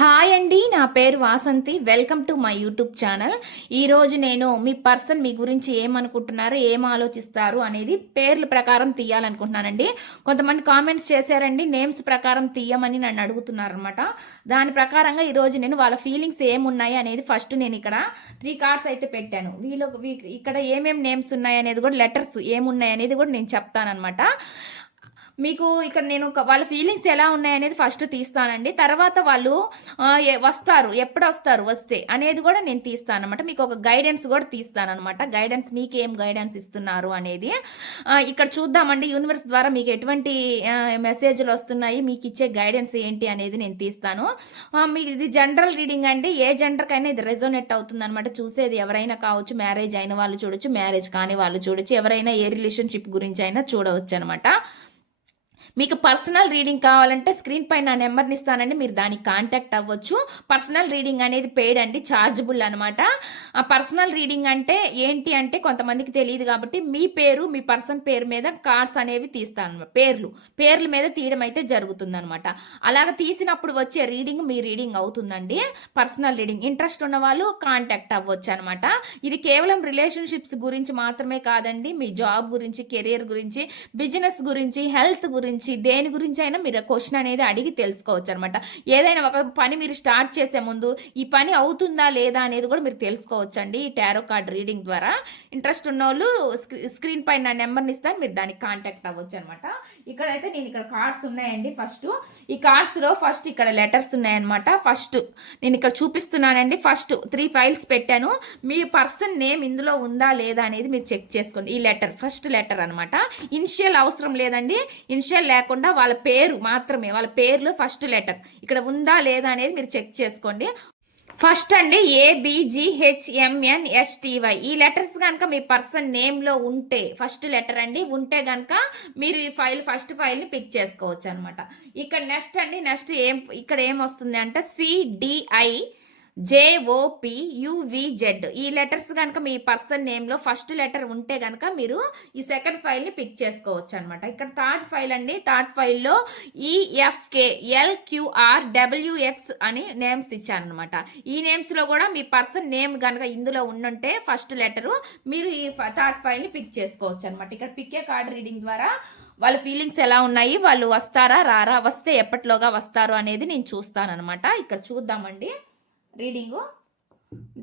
Hi అండి, నా పేరు Vasanthi. Welcome to my YouTube channel. ఈరోజు నేను మీ పర్సన్ మీ గురించి ఏమనుకుంటున్నారు, ఏం ఆలోచిస్తారు అనేది పేర్ల ప్రకారం తీయాలనుకుంటున్నానండి. కొంతమంది కామెంట్స్ చేశారండి, నేమ్స్ ప్రకారం తీయమని నన్ను అడుగుతున్నారు అనమాట. దాని ప్రకారంగా ఈరోజు నేను వాళ్ళ ఫీలింగ్స్ ఏమున్నాయి అనేది ఫస్ట్ నేను ఇక్కడ 3 కార్డ్స్ అయితే పెట్టాను. ఇక్కడ ఏమేమి నేమ్స్ ఉన్నాయి అనేది కూడా, లెటర్స్ ఏమున్నాయి అనేది కూడా నేను చెప్తానమాట. మీకు ఇక్కడ నేను వాళ్ళ ఫీలింగ్స్ ఎలా ఉన్నాయనేది ఫస్ట్ తీస్తానండి. తర్వాత వాళ్ళు వస్తారు, ఎప్పుడు వస్తే అనేది కూడా నేను తీస్తాను అనమాట. మీకు ఒక గైడెన్స్ కూడా తీస్తాను అనమాట. గైడెన్స్ మీకు ఏం గైడెన్స్ ఇస్తున్నారు అనేది ఇక్కడ చూద్దామండి. యూనివర్స్ ద్వారా మీకు ఎటువంటి మెసేజ్లు వస్తున్నాయి, మీకు ఇచ్చే గైడెన్స్ ఏంటి అనేది నేను తీస్తాను. మీకు ఇది జనరల్ రీడింగ్ అండి. ఏ జెండర్కైనా ఇది రెజోనేట్ అవుతుంది అనమాట. చూసేది ఎవరైనా కావచ్చు, మ్యారేజ్ అయిన వాళ్ళు చూడొచ్చు, మ్యారేజ్ కాని వాళ్ళు చూడొచ్చు, ఎవరైనా ఏ రిలేషన్షిప్ గురించి అయినా చూడవచ్చు అనమాట. మీకు పర్సనల్ రీడింగ్ కావాలంటే స్క్రీన్ పైన నా నెంబర్ని ఇస్తానండి, మీరు దానికి కాంటాక్ట్ అవ్వచ్చు. పర్సనల్ రీడింగ్ అనేది పెయిడ్ అండి, ఛార్జబుల్ అనమాట. ఆ పర్సనల్ రీడింగ్ అంటే ఏంటి అంటే కొంతమందికి తెలియదు కాబట్టి మీ పేరు, మీ పర్సన్ పేరు మీద కార్డ్స్ అనేవి తీస్తాను. పేర్ల మీద తీయడం అయితే జరుగుతుంది అనమాట. అలాగ తీసినప్పుడు వచ్చే రీడింగ్ మీ రీడింగ్ అవుతుందండి. పర్సనల్ రీడింగ్ ఇంట్రెస్ట్ ఉన్న వాళ్ళు కాంటాక్ట్ అవ్వచ్చు అనమాట. ఇది కేవలం రిలేషన్షిప్స్ గురించి మాత్రమే కాదండి, మీ జాబ్ గురించి, కెరీర్ గురించి, బిజినెస్ గురించి, హెల్త్ గురించి, దేని గురించి అయినా మీరు క్వశ్చన్ అనేది అడిగి తెలుసుకోవచ్చు అనమాట. ఏదైనా ఒక పని మీరు స్టార్ట్ చేసే ముందు ఈ పని అవుతుందా లేదా అనేది కూడా మీరు తెలుసుకోవచ్చు అండి ఈ టారో కార్డ్ రీడింగ్ ద్వారా. ఇంట్రెస్ట్ ఉన్న వాళ్ళు స్క్రీన్ పైన నా నెంబర్ని ఇస్తాను, మీరు దానికి కాంటాక్ట్ అవ్వచ్చు అనమాట. ఇక్కడైతే నేను ఇక్కడ కార్డ్స్ ఉన్నాయండి. ఈ కార్డ్స్లో ఫస్ట్ ఇక్కడ లెటర్స్ ఉన్నాయన్నమాట. ఫస్ట్ నేను ఇక్కడ చూపిస్తున్నానండి. ఫస్ట్ 3 ఫైల్స్ పెట్టాను. మీ పర్సన్ నేమ్ ఇందులో ఉందా లేదా అనేది మీరు చెక్ చేసుకోండి. ఈ లెటర్ ఫస్ట్ లెటర్ అనమాట. ఇనిషియల్ అవసరం లేదండి, ఇనిషియల్ లేకుండా వాళ్ళ పేరు మాత్రమే, వాళ్ళ పేర్లు ఫస్ట్ లెటర్ ఇక్కడ ఉందా లేదా అనేది మీరు చెక్ చేసుకోండి. ఫస్ట్ అండి ABGHMNSTY ఈ లెటర్స్ కనుక మీ పర్సన్ నేమ్లో ఉంటే, ఫస్ట్ లెటర్ అండి ఉంటే కనుక మీరు ఈ ఫస్ట్ ఫైల్ని పిక్ చేసుకోవచ్చు అనమాట. ఇక్కడ నెక్స్ట్ ఇక్కడ ఏమొస్తుంది అంటే CDI JOPUVZ ఈ లెటర్స్ కనుక మీ పర్సన్ నేమ్లో ఫస్ట్ లెటర్ ఉంటే కనుక మీరు ఈ సెకండ్ ఫైల్ని పిక్ చేసుకోవచ్చు అనమాట. ఇక్కడ థర్డ్ ఫైల్ అండి. థర్డ్ ఫైల్లో EFKLQRWX అని నేమ్స్ ఇచ్చాను అనమాట. ఈ నేమ్స్లో కూడా మీ పర్సన్ నేమ్ కనుక ఇందులో ఉండుంటే ఫస్ట్ లెటరు మీరు ఈ థర్డ్ ఫైల్ని పిక్ చేసుకోవచ్చు అనమాట. ఇక్కడ పిక్కే కార్డ్ రీడింగ్ ద్వారా వాళ్ళ ఫీలింగ్స్ ఎలా ఉన్నాయి, వాళ్ళు వస్తారా రారా, వస్తే ఎప్పటిలోగా వస్తారు అనేది నేను చూస్తాను అనమాట. ఇక్కడ చూద్దామండి రీడింగు.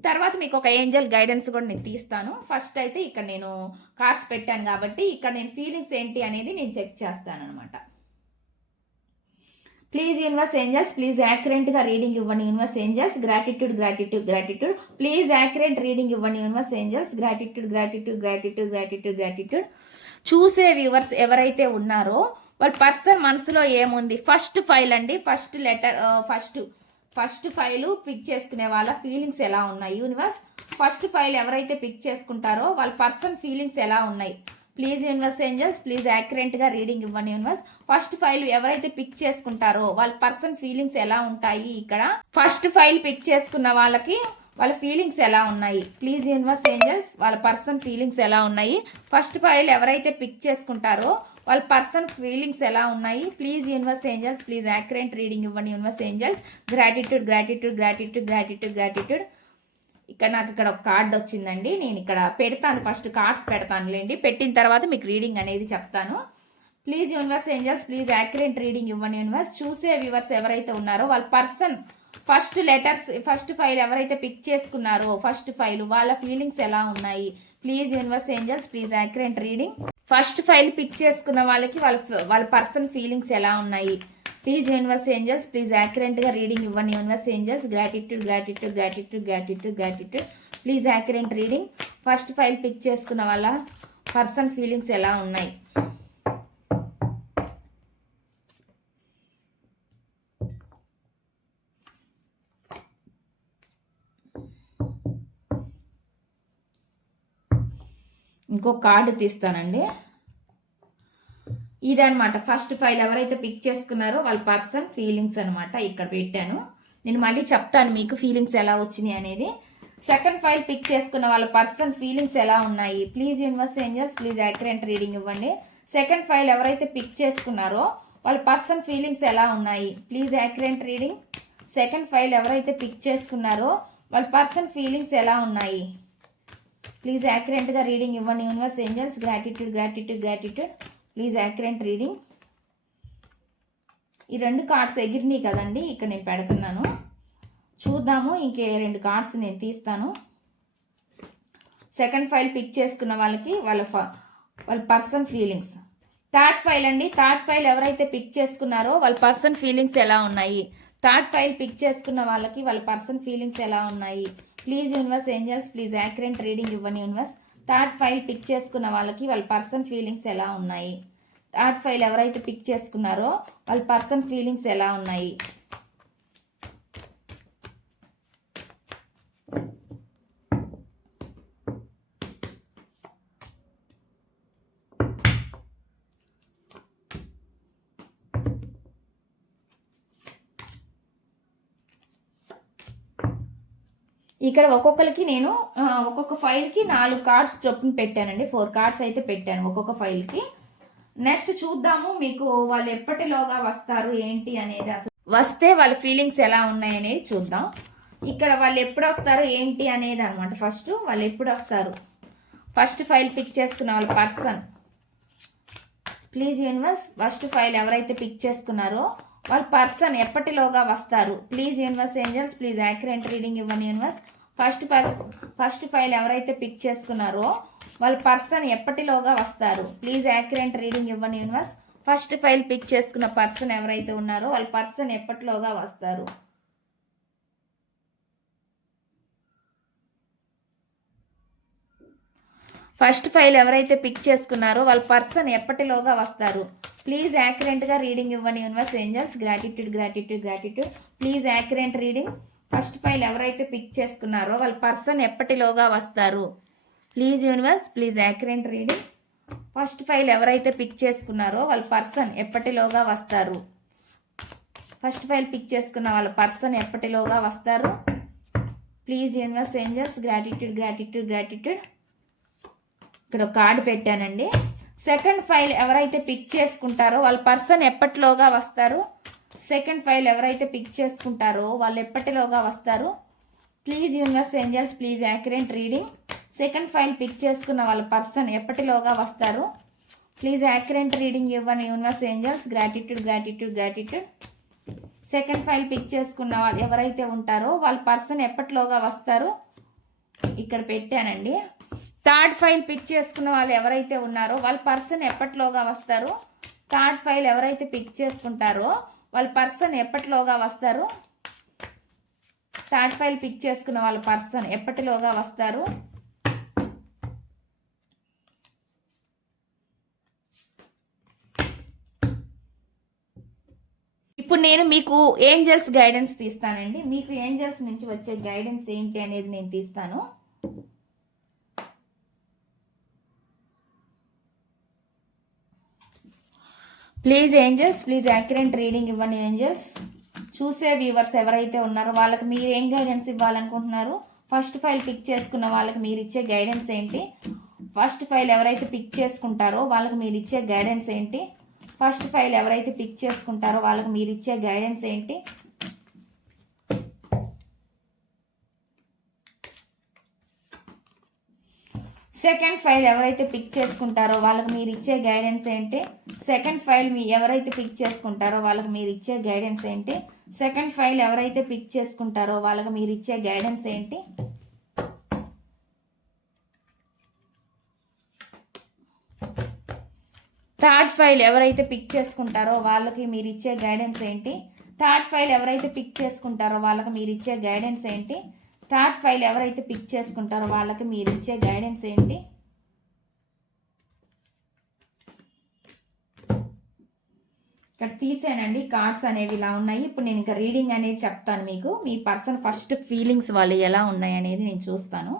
తర్వాత మీకు ఒక ఏంజల్ గైడెన్స్ కూడా నేను తీస్తాను. ఫస్ట్ అయితే ఇక్కడ నేను కార్డ్స్ పెట్టాను కాబట్టి ఇక్కడ నేను ఫీలింగ్స్ ఏంటి అనేది నేను చెక్ చేస్తాను అనమాట. ప్లీజ్ యూనివర్స్ ఏంజల్స్, ప్లీజ్ యాక్యురేట్గా రీడింగ్ ఇవ్వండి universe angels. Gratitude gratitude gratitude. Please accurate reading ఇవ్వండి universe angels. Gratitude gratitude gratitude gratitude gratitude. చూసే వ్యూవర్స్ ఎవరైతే ఉన్నారో వాళ్ళ పర్సన్ మనసులో ఏముంది, ఫస్ట్ ఫైల్ అండి. First letter first file pick చేసుకునే వాళ్ళ ఫీలింగ్స్ ఎలా ఉన్నాయి యూనివర్స్. ఫస్ట్ ఫైల్ ఎవరైతే పిక్ చేసుకుంటారో వాళ్ళ పర్సన్ ఫీలింగ్స్ ఎలా ఉన్నాయి. ప్లీజ్ యూనివర్స్ ఏంజల్స్, ప్లీజ్ యాక్యురేట్గా రీడింగ్ ఇవ్వండి యూనివర్స్. ఫస్ట్ ఫైల్ ఎవరైతే పిక్ చేసుకుంటారో వాళ్ళ పర్సన్ ఫీలింగ్స్ ఎలా ఉంటాయి. ఇక్కడ ఫస్ట్ ఫైల్ పిక్ చేసుకున్న వాళ్ళకి వాళ్ళ ఫీలింగ్స్ ఎలా ఉన్నాయి. ప్లీజ్ యూనివర్స్ ఏంజల్స్, వాళ్ళ పర్సన్ ఫీలింగ్స్ ఎలా ఉన్నాయి. ఫస్ట్ ఫైల్ ఎవరైతే పిక్ చేసుకుంటారో వాళ్ళ పర్సన్ ఫీలింగ్స్ ఎలా ఉన్నాయి. Please universe angels, please accurate reading ఇవ్వండి universe angels. Gratitude gratitude gratitude gratitude gratitude. నాకు ఇక్కడ ఒక కార్డ్ వచ్చిందండి. నేను ఇక్కడ పెడతాను, ఫస్ట్ కార్డ్స్ పెడతానులేండి. పెట్టిన తర్వాత మీకు రీడింగ్ అనేది చెప్తాను. Please universe angels, please accurate reading ఇవ్వండి యూనివర్స్. చూసే వ్యూవర్స్ ఎవరైతే ఉన్నారో వాళ్ళ పర్సన్ ఫస్ట్ ఫైల్ ఎవరైతే పిక్ చేసుకున్నారో ఫస్ట్ ఫైల్ వాళ్ళ ఫీలింగ్స్ ఎలా ఉన్నాయి. Please universe angels, please accurate reading. First file pick చేసుకున్న వాళ్ళకి వాళ్ళ పర్సన్ ఫీలింగ్స్ ఎలా ఉన్నాయి. ప్లీజ్ యూనివర్స్ ఏంజల్స్, ప్లీజ్ యాక్యురేట్గా రీడింగ్ ఇవ్వండి universe angels. Gratitude gratitude gratitude gratitude gratitude. Please accurate reading. First file pick చేసుకున్న వాళ్ళ పర్సన్ ఫీలింగ్స్ ఎలా ఉన్నాయి. ఇంకో కార్డు తీస్తానండి. ఇదనమాట ఫస్ట్ ఫైల్ ఎవరైతే పిక్ చేసుకున్నారో వాళ్ళ పర్సన్ ఫీలింగ్స్ అనమాట. ఇక్కడ పెట్టాను, నేను మళ్ళీ చెప్తాను మీకు ఫీలింగ్స్ ఎలా వచ్చినాయి అనేది. సెకండ్ ఫైల్ పిక్ చేసుకున్న వాళ్ళ పర్సన్ ఫీలింగ్స్ ఎలా ఉన్నాయి. Please universe angels, please accurate reading ఇవ్వండి. సెకండ్ ఫైల్ ఎవరైతే పిక్ చేసుకున్నారో వాళ్ళ పర్సన్ ఫీలింగ్స్ ఎలా ఉన్నాయి. Please accurate reading. Second file ఎవరైతే పిక్ చేసుకున్నారో వాళ్ళ పర్సన్ ఫీలింగ్స్ ఎలా ఉన్నాయి? ప్లీజ్ యాక్యురేట్గా రీడింగ్ ఇవ్వండి universe, angels. Gratitude gratitude gratitude. Please accurate reading. ఈ 2 కార్డ్స్ ఎగిరినాయి కదండి, ఇక్కడ నేను పెడుతున్నాను. చూద్దాము, ఇంకే 2 కార్డ్స్ నేను తీస్తాను. సెకండ్ ఫైల్ పిక్ చేసుకున్న వాళ్ళకి వాళ్ళ పర్సన్ ఫీలింగ్స్. థర్డ్ ఫైల్ అండి, థర్డ్ ఫైల్ ఎవరైతే పిక్ చేసుకున్నారో వాళ్ళ పర్సన్ ఫీలింగ్స్ ఎలా ఉన్నాయి? థర్డ్ ఫైల్ పిక్ చేసుకున్న వాళ్ళకి వాళ్ళ పర్సన్ ఫీలింగ్స్ ఎలా ఉన్నాయి? Please universe, angels, please accurate reading ఇవ్వండి యూనివర్స్. థర్డ్ ఫైల్ పిక్ చేసుకున్న వాళ్ళకి వాళ్ళ పర్సన్ ఫీలింగ్స్ ఎలా ఉన్నాయి? థర్డ్ ఫైల్ ఎవరైతే పిక్ చేసుకున్నారో వాళ్ళ పర్సన్ ఫీలింగ్స్ ఎలా ఉన్నాయి? ఇక్కడ ఒక్కొక్కరికి నేను ఒక్కొక్క ఫైల్కి 4 కార్డ్స్ చొప్పున పెట్టానండి. 4 కార్డ్స్ అయితే పెట్టాను ఒక్కొక్క ఫైల్కి. నెక్స్ట్ చూద్దాము మీకు వాళ్ళు ఎప్పటిలోగా వస్తారు ఏంటి అనేది, అసలు వస్తే వాళ్ళ ఫీలింగ్స్ ఎలా ఉన్నాయి అనేది చూద్దాం. ఇక్కడ వాళ్ళు ఎప్పుడు వస్తారు ఏంటి అనేది అనమాట. ఫస్ట్ వాళ్ళు ఎప్పుడు వస్తారు. ఫస్ట్ ఫైల్ పిక్ చేసుకున్న వాళ్ళ person. Please universe, first file ఎవరైతే పిక్ చేసుకున్నారో వాళ్ళ పర్సన్ ఎప్పటిలోగా వస్తారు? Please universe, angels, please accurate reading ఇవ్వండి యూనివర్స్. ఫస్ట్ ఫైల్ ఎవరైతే పిక్ చేసుకున్నారో వాళ్ళ పర్సన్ ఎప్పటిలోగా వస్తారు? ప్లీజ్ యాక్యురేట్ రీడింగ్ ఇవ్వండి యూనివర్స్. ఫస్ట్ ఫైల్ పిక్ చేసుకున్న పర్సన్ ఎవరైతే ఉన్నారో వాళ్ళ పర్సన్ ఎప్పటిలోగా వస్తారు? ఫస్ట్ ఫైల్ ఎవరైతే పిక్ చేసుకున్నారో వాళ్ళ పర్సన్ ఎప్పటిలోగా వస్తారు? ప్లీజ్ యాక్యురేట్గా రీడింగ్ ఇవ్వండి universe, angels. Gratitude gratitude gratitude. Please accurate reading. First file ఎవరైతే పిక్ చేసుకున్నారో వాళ్ళ పర్సన్ ఎప్పటిలోగా వస్తారు? Please universe, please accurate reading. First file ఎవరైతే పిక్ చేసుకున్నారో వాళ్ళ పర్సన్ ఎప్పటిలోగా వస్తారు? ఫస్ట్ ఫైల్ పిక్ చేసుకున్న వాళ్ళ పర్సన్ ఎప్పటిలోగా వస్తారు? Please universe, angels. Gratitude gratitude gratitude. ఇక్కడ ఒక కార్డు పెట్టానండి. సెకండ్ ఫైల్ ఎవరైతే పిక్ చేసుకుంటారో వాళ్ళ పర్సన్ ఎప్పటిలోగా వస్తారు? సెకండ్ ఫైల్ ఎవరైతే పిక్ చేసుకుంటారో వాళ్ళు ఎప్పటిలోగా వస్తారు? Please universe, angels, please accurate reading. Second file pick చేసుకున్న వాళ్ళ పర్సన్ ఎప్పటిలోగా వస్తారు? ప్లీజ్ యాక్యురేట్ రీడింగ్ ఇవ్వండి universe, angels. Gratitude gratitude gratitude. Second file pick చేసుకున్న వాళ్ళు ఎవరైతే ఉంటారో వాళ్ళ పర్సన్ ఎప్పటిలోగా వస్తారు? ఇక్కడ పెట్టానండి. థర్డ్ ఫైల్ పిక్ చేసుకున్న వాళ్ళు ఎవరైతే ఉన్నారో వాళ్ళ పర్సన్ ఎప్పటిలోగా వస్తారు? థర్డ్ ఫైల్ ఎవరైతే పిక్ చేసుకుంటారో వాళ్ళ పర్సన్ ఎప్పటిలోగా వస్తారు? థర్డ్ ఫైల్ పిక్ చేసుకున్న వాళ్ళ పర్సన్ ఎప్పటిలోగా వస్తారు? ఇప్పుడు నేను మీకు ఏంజల్స్ గైడెన్స్ తీస్తానండి. మీకు ఏంజల్స్ నుంచి వచ్చే గైడెన్స్ ఏంటి అనేది నేను తీస్తాను. Please angels, please accurate reading ఇవ్వండి ఏంజల్స్. చూసే వ్యూవర్స్ ఎవరైతే ఉన్నారో వాళ్ళకి మీరు ఏం గైడెన్స్ ఇవ్వాలనుకుంటున్నారు? ఫస్ట్ ఫైల్ పిక్ చేసుకున్న వాళ్ళకి మీరు ఇచ్చే గైడెన్స్ ఏంటి? ఫస్ట్ ఫైల్ ఎవరైతే పిక్ చేసుకుంటారో వాళ్ళకి మీరు ఇచ్చే గైడెన్స్ ఏంటి? ఫస్ట్ ఫైల్ ఎవరైతే పిక్ చేసుకుంటారో వాళ్ళకి మీరు ఇచ్చే గైడెన్స్ ఏంటి? సెకండ్ ఫైల్ ఎవరైతే పిక్ చేసుకుంటారో వాళ్ళకి మీరు ఇచ్చే గైడెన్స్ ఏంటి? సెకండ్ ఫైల్ ఎవరైతే పిక్ చేసుకుంటారో వాళ్ళకి మీరు ఇచ్చే గైడెన్స్ ఏంటి? సెకండ్ ఫైల్ ఎవరైతే పిక్ చేసుకుంటారో వాళ్ళకి మీరు ఇచ్చే గైడెన్స్ ఏంటి? థర్డ్ ఫైల్ ఎవరైతే పిక్ చేసుకుంటారో వాళ్ళకి మీరు ఇచ్చే గైడెన్స్ ఏంటి? థర్డ్ ఫైల్ ఎవరైతే పిక్ చేసుకుంటారో వాళ్ళకి మీరు ఇచ్చే గైడెన్స్ ఏంటి? థర్డ్ ఫైల్ ఎవరైతే పిక్ చేసుకుంటారో వాళ్ళకి మీరు ఇచ్చే గైడెన్స్ ఏంటి? ఇక్కడ తీసానండి కార్డ్స్ అనేవి ఇలా ఉన్నాయి. ఇప్పుడు నేను ఇంకా రీడింగ్ అనేది చెప్తాను మీకు. మీ పర్సన్ ఫస్ట్ ఫీలింగ్స్ వాళ్ళు ఎలా ఉన్నాయి అనేది నేను చూస్తాను.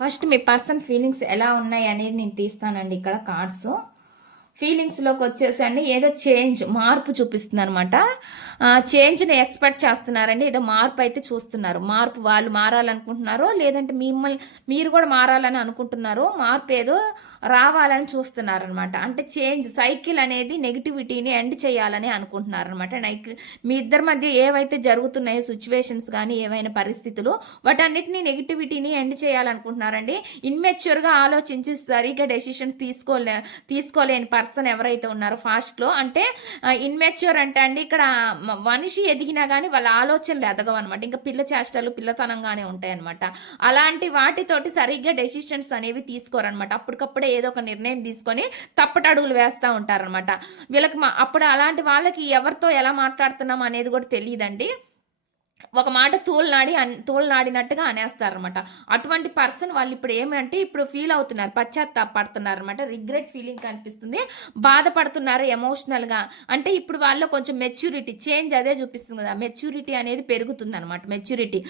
ఫస్ట్ మీ పర్సన్ ఫీలింగ్స్ ఎలా ఉన్నాయి అనేది నేను తీస్తానండి ఇక్కడ కార్డ్స్. ఫీలింగ్స్లోకి వచ్చేసండి ఏదో చేంజ్ మార్పు చూపిస్తుంది అనమాట. చేంజ్ని ఎక్స్పెక్ట్ చేస్తున్నారండి. ఏదో మార్పు అయితే చూస్తున్నారు. మార్పు వాళ్ళు మారాలనుకుంటున్నారో లేదంటే మీరు కూడా మారాలని అనుకుంటున్నారో మార్పు ఏదో రావాలని చూస్తున్నారనమాట. అంటే చేంజ్ సైకిల్ అనేది నెగిటివిటీని ఎండ్ చేయాలని అనుకుంటున్నారనమాట. మీ ఇద్దరి మధ్య ఏవైతే జరుగుతున్నాయో సిచ్యువేషన్స్ కానీ ఏవైనా పరిస్థితులు వాటన్నిటిని నెగిటివిటీని ఎండ్ చేయాలనుకుంటున్నారండి. ఇన్మెచ్యూర్గా ఆలోచించి సరిగ్గా డెసిషన్స్ తీసుకోలేని పర్సన్ ఎవరైతే ఉన్నారో ఫాస్ట్లో, అంటే ఇన్మెచ్యూర్ అంటే అండి ఇక్కడ మనిషి ఎదిగినా కానీ వాళ్ళ ఆలోచనలు ఎదగవు అనమాట. ఇంకా పిల్ల చేష్టలు పిల్లతనంగానే ఉంటాయి అనమాట. అలాంటి వాటితోటి సరిగ్గా డెసిషన్స్ అనేవి తీసుకోరనమాట. అప్పటికప్పుడే ఏదో ఒక నిర్ణయం తీసుకొని తప్పటడుగులు వేస్తూ ఉంటారనమాట. వీళ్ళకి అప్పుడు అలాంటి వాళ్ళకి ఎవరితో ఎలా మాట్లాడుతున్నాం అనేది కూడా తెలియదండి. ఒక మాట తూలనాడినట్టుగా అనేస్తారనమాట. అటువంటి పర్సన్ వాళ్ళు ఇప్పుడు ఏమంటే ఇప్పుడు ఫీల్ అవుతున్నారు, పశ్చాత్తాపడుతున్నారు అనమాట. రిగ్రెట్ ఫీలింగ్ కనిపిస్తుంది, బాధపడుతున్నారు ఎమోషనల్గా. అంటే ఇప్పుడు వాళ్ళు కొంచెం మెచ్యూరిటీ చేంజ్ అదే చూపిస్తుంది కదా, మెచ్యూరిటీ అనేది పెరుగుతుంది అనమాట. మెచ్యూరిటీ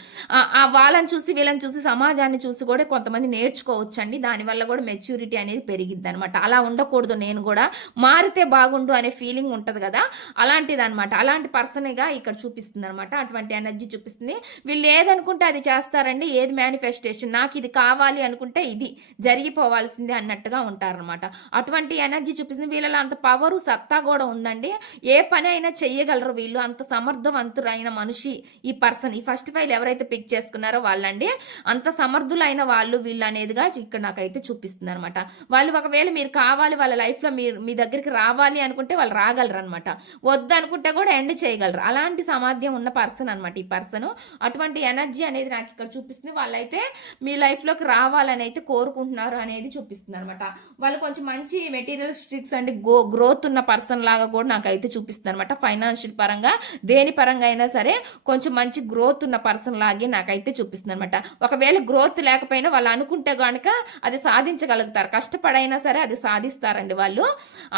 వాళ్ళని చూసి వీళ్ళని చూసి సమాజాన్ని చూసి కూడా కొంతమంది నేర్చుకోవచ్చు అండి. దానివల్ల కూడా మెచ్యూరిటీ అనేది పెరిగిద్ది అనమాట. అలా ఉండకూడదు, నేను కూడా మారితే బాగుండు అనే ఫీలింగ్ ఉంటుంది కదా, అలాంటిది అనమాట. అలాంటి పర్సన్గా ఇక్కడ చూపిస్తుంది అనమాట. అటువంటి ఎనర్జీ చూపిస్తుంది. వీళ్ళు ఏదనుకుంటే అది చేస్తారండి. ఏది మేనిఫెస్టేషన్, నాకు ఇది కావాలి అనుకుంటే ఇది జరిగిపోవాల్సిందే అన్నట్టుగా ఉంటారనమాట. అటువంటి ఎనర్జీ చూపిస్తుంది. వీళ్ళలో అంత పవరు సత్తా కూడా ఉందండి. ఏ పని అయినా చెయ్యగలరు వీళ్ళు. అంత సమర్థవంతులైన మనిషి ఈ పర్సన్. ఈ ఫస్ట్ ఫైల్ ఎవరైతే పిక్ చేసుకున్నారో వాళ్ళండి అంత సమర్థులైన వాళ్ళు వీళ్ళు అనేదిగా ఇక్కడ నాకైతే చూపిస్తుంది అనమాట. వాళ్ళు ఒకవేళ మీరు కావాలి వాళ్ళ లైఫ్లో మీ దగ్గరికి రావాలి అనుకుంటే వాళ్ళు రాగలరు అనమాట. వద్దు అనుకుంటే కూడా ఎండ్ చేయగలరు. అలాంటి సామర్థ్యం ఉన్న పర్సన్ అనమాట ఈ పర్సన్. అటువంటి ఎనర్జీ అనేది నాకు ఇక్కడ చూపిస్తుంది. వాళ్ళైతే మీ లైఫ్లోకి రావాలని అయితే కోరుకుంటున్నారు అనేది చూపిస్తుంది అనమాట. వాళ్ళు కొంచెం మంచి మెటీరియలిస్టిక్స్ అంటే గ్రోత్ ఉన్న పర్సన్ లాగా కూడా నాకైతే చూపిస్తుంది అనమాట. ఫైనాన్షియల్ పరంగా దేని పరంగా అయినా సరే కొంచెం మంచి గ్రోత్ ఉన్న పర్సన్ లాగే నాకైతే చూపిస్తుంది అనమాట. ఒకవేళ గ్రోత్ లేకపోయినా వాళ్ళు అనుకుంటే కనుక అది సాధించగలుగుతారు. కష్టపడైనా సరే అది సాధిస్తారండి వాళ్ళు.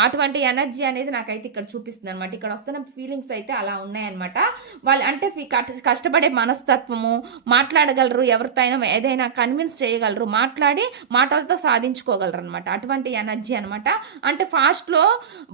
అటువంటి ఎనర్జీ అనేది నాకైతే ఇక్కడ చూపిస్తుంది అనమాట. ఇక్కడ వస్తున్న ఫీలింగ్స్ అయితే అలా ఉన్నాయన్నమాట. వాళ్ళు అంటే కష్టపడే మనస్తత్వము, మాట్లాడగలరు, ఎవరితో అయినా ఏదైనా కన్విన్స్ చేయగలరు, మాట్లాడి మాటలతో సాధించుకోగలరు అనమాట. అటువంటి ఎనర్జీ అనమాట. అంటే ఫాస్ట్లో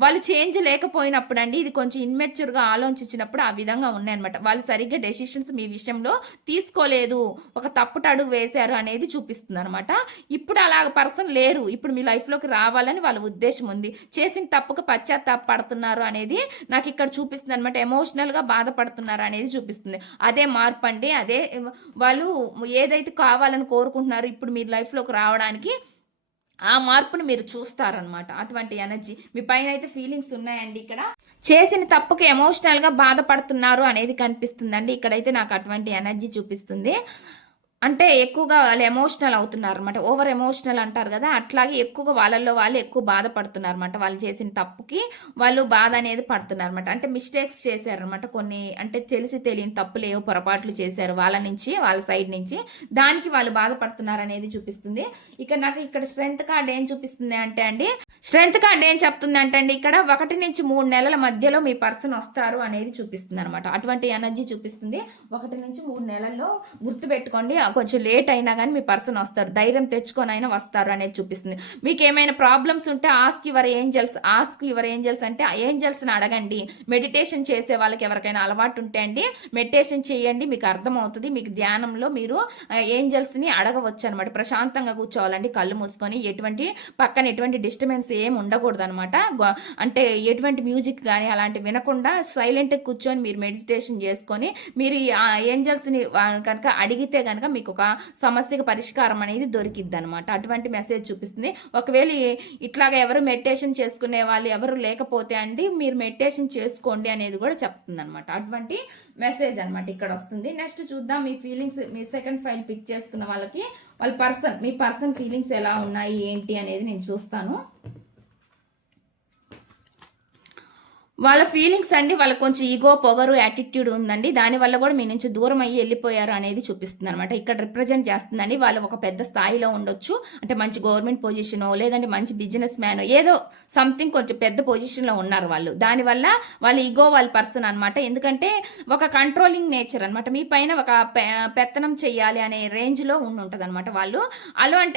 వాళ్ళు చేంజ్ లేకపోయినప్పుడు అండి ఇది కొంచెం ఇన్మెచ్యూర్గా ఆలోచించినప్పుడు ఆ విధంగా ఉన్నాయన్నమాట. వాళ్ళు సరిగ్గా డెసిషన్స్ మీ విషయంలో తీసుకోలేదు, ఒక తప్పుట అడుగు వేశారు అనేది చూపిస్తుంది అనమాట. ఇప్పుడు అలా పర్సన్ లేరు. ఇప్పుడు మీ లైఫ్లోకి రావాలని వాళ్ళ ఉద్దేశం ఉంది. చేసిన తప్పుకు పశ్చాత్తాపడుతున్నారు అనేది నాకు ఇక్కడ చూపిస్తుంది అనమాట. ఎమోషనల్గా బాధపడుతున్నారు అనేది చూపిస్తుంది. అదే మార్పు అండి. అదే వాళ్ళు ఏదైతే కావాలని కోరుకుంటున్నారో ఇప్పుడు మీరు లైఫ్లోకి రావడానికి ఆ మార్పును మీరు చూస్తారనమాట. అటువంటి ఎనర్జీ మీ పైన అయితే ఫీలింగ్స్ ఉన్నాయండి. ఇక్కడ చేసిన తప్పుకి ఎమోషనల్గా బాధపడుతున్నారు అనేది కనిపిస్తుందండి. ఇక్కడైతే నాకు అటువంటి ఎనర్జీ చూపిస్తుంది. అంటే ఎక్కువగా వాళ్ళు ఎమోషనల్ అవుతున్నారు అనమాట. ఓవర్ ఎమోషనల్ అంటారు కదా, అట్లాగే ఎక్కువగా వాళ్ళల్లో వాళ్ళు ఎక్కువ బాధపడుతున్నారు అనమాట. వాళ్ళు చేసిన తప్పుకి వాళ్ళు బాధ అనేది పడుతున్నారు అనమాట. అంటే మిస్టేక్స్ చేశారనమాట కొన్ని, అంటే తెలిసి తెలియని తప్పులు ఏవో పొరపాట్లు చేశారు వాళ్ళ సైడ్ నుంచి, దానికి వాళ్ళు బాధపడుతున్నారు అనేది చూపిస్తుంది. ఇక నాకు ఇక్కడ స్ట్రెంత్ కార్డ్ ఏం చూపిస్తుంది అంటే అండి, స్ట్రెంత్ కార్డ్ ఏం చెప్తుంది అంటే అండి ఇక్కడ 1 నుంచి 3 నెలల మధ్యలో మీ పర్సన్ వస్తారు అనేది చూపిస్తుంది అనమాట. అటువంటి ఎనర్జీ చూపిస్తుంది. 1 నుంచి 3 నెలల్లో గుర్తుపెట్టుకోండి, కొంచెం లేట్ అయినా కానీ మీ పర్సన్ వస్తారు, ధైర్యం తెచ్చుకొని అయినా వస్తారు అనేది చూపిస్తుంది. మీకు ఏమైనా ప్రాబ్లమ్స్ ఉంటే ఆస్క్ యువర్ ఏంజల్స్ అంటే ఏంజల్స్ని అడగండి. మెడిటేషన్ చేసే వాళ్ళకి ఎవరికైనా అలవాటు ఉంటే అండి మెడిటేషన్ చేయండి, మీకు అర్థమవుతుంది. మీకు ధ్యానంలో మీరు ఏంజల్స్ని అడగవచ్చు అనమాట. ప్రశాంతంగా కూర్చోవాలండి, కళ్ళు మూసుకొని, పక్కన ఎటువంటి డిస్టర్బెన్స్ ఏమి ఉండకూడదు అనమాట. అంటే ఎటువంటి మ్యూజిక్ కానీ అలాంటివి వినకుండా సైలెంట్గా కూర్చొని మీరు మెడిటేషన్ చేసుకొని మీరు ఏంజల్స్ని కనుక అడిగితే కనుక మీకు ఒక సమస్యకు పరిష్కారం అనేది దొరికిద్ది అనమాట. అటువంటి మెసేజ్ చూపిస్తుంది. ఒకవేళ ఇట్లాగా ఎవరు మెడిటేషన్ చేసుకునే వాళ్ళు ఎవరు లేకపోతే అండి మీరు మెడిటేషన్ చేసుకోండి అనేది కూడా చెప్తుంది అనమాట. అటువంటి మెసేజ్ అనమాట ఇక్కడ వస్తుంది. నెక్స్ట్ చూద్దాం మీ ఫీలింగ్స్. మీ సెకండ్ ఫైల్ పిక్ చేసుకున్న వాళ్ళకి మీ పర్సన్ ఫీలింగ్స్ ఎలా ఉన్నాయి ఏంటి అనేది నేను చూస్తాను. వాళ్ళ ఫీలింగ్స్ అండి, వాళ్ళకి కొంచెం ఈగో, పొగరు, యాటిట్యూడ్ ఉందండి. దానివల్ల కూడా మీ నుంచి దూరం అయ్యి వెళ్ళిపోయారు అనేది చూపిస్తుంది అనమాట. ఇక్కడ రిప్రజెంట్ చేస్తుందండి. వాళ్ళు ఒక పెద్ద స్థాయిలో ఉండొచ్చు, అంటే మంచి గవర్నమెంట్ పొజిషనో లేదంటే మంచి బిజినెస్ మ్యాన్ ఏదో సంథింగ్ కొంచెం పెద్ద పొజిషన్లో ఉన్నారు వాళ్ళు. దానివల్ల వాళ్ళ ఈగో వాళ్ళ పర్సన్ అనమాట. ఎందుకంటే ఒక కంట్రోలింగ్ నేచర్ అనమాట. మీ పైన ఒక పెత్తనం చెయ్యాలి అనే రేంజ్లో ఉంటుంది అనమాట వాళ్ళు.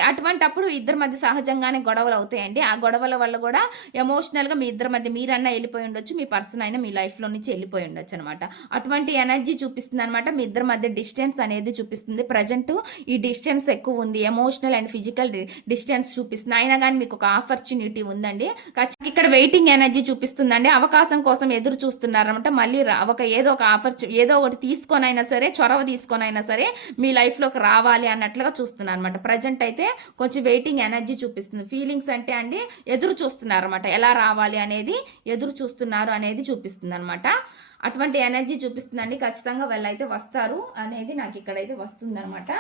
అటువంటప్పుడు ఇద్దరి మధ్య సహజంగానే గొడవలు అవుతాయండి. ఆ గొడవల వల్ల కూడా ఎమోషనల్గా మీ ఇద్దరి మధ్య మీరన్నా వెళ్ళిపోయి ఉండొచ్చు, మీ పర్సన్ అయినా మీ లైఫ్లో నుంచి వెళ్ళిపోయి ఉండొచ్చు అనమాట. అటువంటి ఎనర్జీ చూపిస్తుంది అనమాట. మీ ఇద్దరి మధ్య డిస్టెన్స్ అనేది చూపిస్తుంది. ప్రజెంట్ ఈ డిస్టెన్స్ ఎక్కువ ఉంది, ఎమోషనల్ అండ్ ఫిజికల్ డిస్టెన్స్ చూపిస్తుంది. అయినా కానీ మీకు ఒక ఆపర్చునిటీ ఉందండి. ఇక్కడ వెయిటింగ్ ఎనర్జీ చూపిస్తుందండి. అవకాశం కోసం ఎదురు చూస్తున్నారనమాట. మళ్ళీ ఏదో ఒక ఏదో ఒకటి తీసుకొనైనా సరే, చొరవ తీసుకొనైనా సరే మీ లైఫ్లోకి రావాలి అన్నట్లుగా చూస్తున్నారు అనమాట. ప్రజెంట్ అయితే కొంచెం వెయిటింగ్ ఎనర్జీ చూపిస్తుంది. ఫీలింగ్స్ అంటే అండి ఎదురు చూస్తున్నారు అనమాట. ఎలా రావాలి అనేది ఎదురు చూస్తున్నారు అనేది చూపిస్తుంది అనమాట. అటువంటి ఎనర్జీ చూపిస్తుందండి. ఖచ్చితంగా వాళ్ళైతే వస్తారు అనేది నాకు ఇక్కడైతే వస్తుంది అనమాట.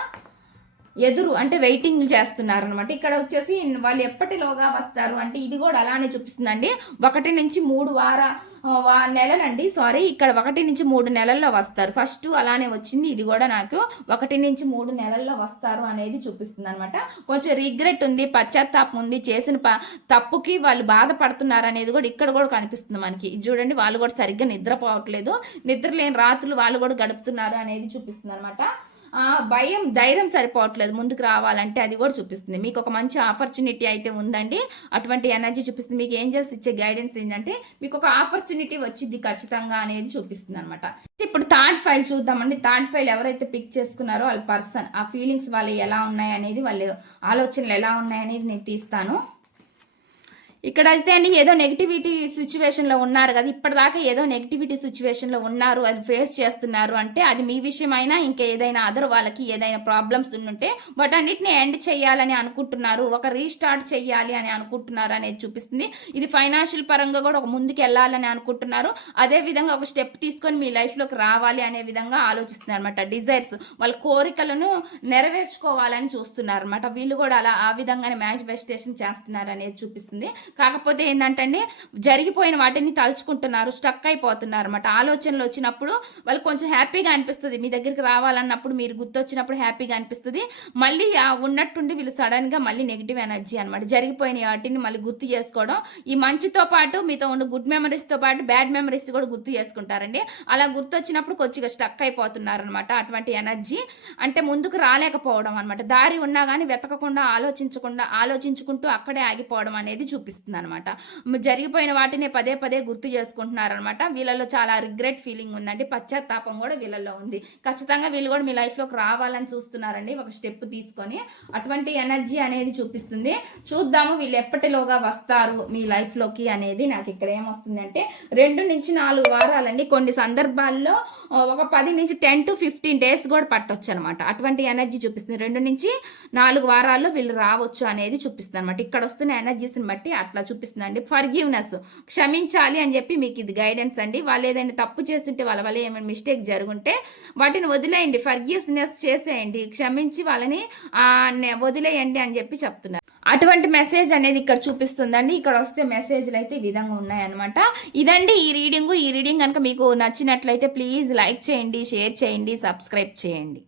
ఎదురు అంటే వెయిటింగ్ చేస్తున్నారు అనమాట. ఇక్కడ వచ్చేసి వాళ్ళు ఎప్పటిలోగా వస్తారు అంటే ఇది కూడా అలానే చూపిస్తుందండి. 1 నుంచి 3 నెలలండి, సారీ, ఇక్కడ 1 నుంచి 3 నెలల్లో వస్తారు. ఫస్ట్ అలానే వచ్చింది, ఇది కూడా నాకు 1 నుంచి 3 నెలల్లో వస్తారు అనేది చూపిస్తుంది అనమాట. కొంచెం రిగ్రెట్ ఉంది, పశ్చాత్తాపం ఉంది, చేసిన తప్పుకి వాళ్ళు బాధపడుతున్నారు అనేది కూడా ఇక్కడ కూడా కనిపిస్తుంది మనకి. చూడండి, వాళ్ళు కూడా సరిగ్గా నిద్రపోవట్లేదు, నిద్ర లేని రాత్రులు వాళ్ళు కూడా గడుపుతున్నారు అనేది చూపిస్తుంది అనమాట. ధైర్యం సరిపోవట్లేదు ముందుకు రావాలంటే, అది కూడా చూపిస్తుంది. మీకు ఒక మంచి ఆపర్చునిటీ అయితే ఉందండి, అటువంటి ఎనర్జీ చూపిస్తుంది. మీకు ఏంజల్స్ ఇచ్చే గైడెన్స్ ఏంటంటే మీకు ఒక ఆపర్చునిటీ వచ్చింది ఖచ్చితంగా అనేది చూపిస్తుంది అనమాట. ఇప్పుడు థర్డ్ ఫైల్ చూద్దామండి. థర్డ్ ఫైల్ ఎవరైతే పిక్ చేసుకున్నారో వాళ్ళ పర్సన్, ఆ ఫీలింగ్స్ వాళ్ళు ఎలా ఉన్నాయి అనేది, వాళ్ళ ఆలోచనలు ఎలా ఉన్నాయి అనేది నేను తీస్తాను. ఇక్కడ అయితే అండి ఏదో నెగిటివిటీ సిచ్యువేషన్లో ఉన్నారు కదా, ఇప్పటిదాకా ఏదో నెగిటివిటీ సిచ్యువేషన్లో ఉన్నారు, అది ఫేస్ చేస్తున్నారు అంటే అది మీ విషయమైనా ఇంకా ఏదైనా అదర్ వాళ్ళకి ఏదైనా ప్రాబ్లమ్స్ ఉంటే వాటన్నిటిని ఎండ్ చేయాలని అనుకుంటున్నారు, ఒక రీస్టార్ట్ చేయాలి అని అనుకుంటున్నారు అనేది చూపిస్తుంది. ఇది ఫైనాన్షియల్ పరంగా కూడా ఒక ముందుకు వెళ్ళాలని అనుకుంటున్నారు. అదే విధంగా ఒక స్టెప్ తీసుకొని మీ లైఫ్లోకి రావాలి అనే విధంగా ఆలోచిస్తున్నారు అనమాట. డిజైర్స్, వాళ్ళ కోరికలను నెరవేర్చుకోవాలని చూస్తున్నారు అనమాట. వీళ్ళు కూడా అలా ఆ విధంగానే మేనిఫెస్టేషన్ చేస్తున్నారు అనేది చూపిస్తుంది. కాకపోతే ఏంటంటే జరిగిపోయిన వాటిని తలుచుకుంటున్నారు, స్టక్ అయిపోతున్నారు అనమాట. ఆలోచనలు వచ్చినప్పుడు వాళ్ళు కొంచెం హ్యాపీగా అనిపిస్తుంది, మీ దగ్గరికి రావాలన్నప్పుడు మీరు గుర్తొచ్చినప్పుడు హ్యాపీగా అనిపిస్తుంది. మళ్ళీ ఉన్నట్టుండి వీళ్ళు సడన్గా మళ్ళీ నెగిటివ్ ఎనర్జీ అనమాట. జరిగిపోయిన వాటిని మళ్ళీ గుర్తు చేసుకోవడం, ఈ మంచితో పాటు మీతో ఉన్న గుడ్ మెమరీస్తో పాటు బ్యాడ్ మెమరీస్ కూడా గుర్తు చేసుకుంటారండి. అలా గుర్తొచ్చినప్పుడు కొద్దిగా స్టక్ అయిపోతున్నారు అనమాట. అటువంటి ఎనర్జీ అంటే ముందుకు రాలేకపోవడం అనమాట. దారి ఉన్నా కానీ వెతకకుండా ఆలోచించుకుంటూ అక్కడే ఆగిపోవడం అనేది చూపిస్తుంది అనమాట. జరిగిపోయిన వాటిని పదే పదే గుర్తు చేసుకుంటున్నారనమాట. వీళ్ళలో చాలా రిగ్రెట్ ఫీలింగ్ ఉందండి, పశ్చాత్తాపం కూడా వీళ్ళలో ఉంది. ఖచ్చితంగా వీళ్ళు కూడా మీ లైఫ్లోకి రావాలని చూస్తున్నారండి, ఒక స్టెప్ తీసుకొని. అటువంటి ఎనర్జీ అనేది చూపిస్తుంది. చూద్దాము వీళ్ళు ఎప్పటిలోగా వస్తారు మీ లైఫ్లోకి అనేది. నాకు ఇక్కడ ఏమొస్తుంది అంటే 2 నుంచి 4 వారాలండి. కొన్ని సందర్భాల్లో ఒక 10 నుంచి 10 to 15 days కూడా పట్టొచ్చు అనమాట. అటువంటి ఎనర్జీ చూపిస్తుంది. 2 నుంచి 4 వారాల్లో వీళ్ళు రావచ్చు అనేది చూపిస్తుంది అనమాట. ఇక్కడ వస్తున్న ఎనర్జీస్ని బట్టి అట్లా చూపిస్తుందండి. ఫర్గివ్నెస్, క్షమించాలి అని చెప్పి మీకు ఇది గైడెన్స్ అండి. వాళ్ళు ఏదైనా తప్పు చేస్తుంటే, వాళ్ళ వల్ల ఏమైనా మిస్టేక్ జరుగుంటే వాటిని వదిలేయండి, ఫర్గివ్నెస్ చేసేయండి, క్షమించి వాళ్ళని వదిలేయండి అని చెప్పి చెప్తున్నారు. అటువంటి మెసేజ్ అనేది ఇక్కడ చూపిస్తుందండి. ఇక్కడ వస్తే మెసేజ్లు అయితే ఈ విధంగా ఉన్నాయన్నమాట. ఇదండి ఈ రీడింగ్ కనుక మీకు నచ్చినట్లయితే ప్లీజ్ లైక్ చేయండి, షేర్ చేయండి, సబ్స్క్రైబ్ చేయండి.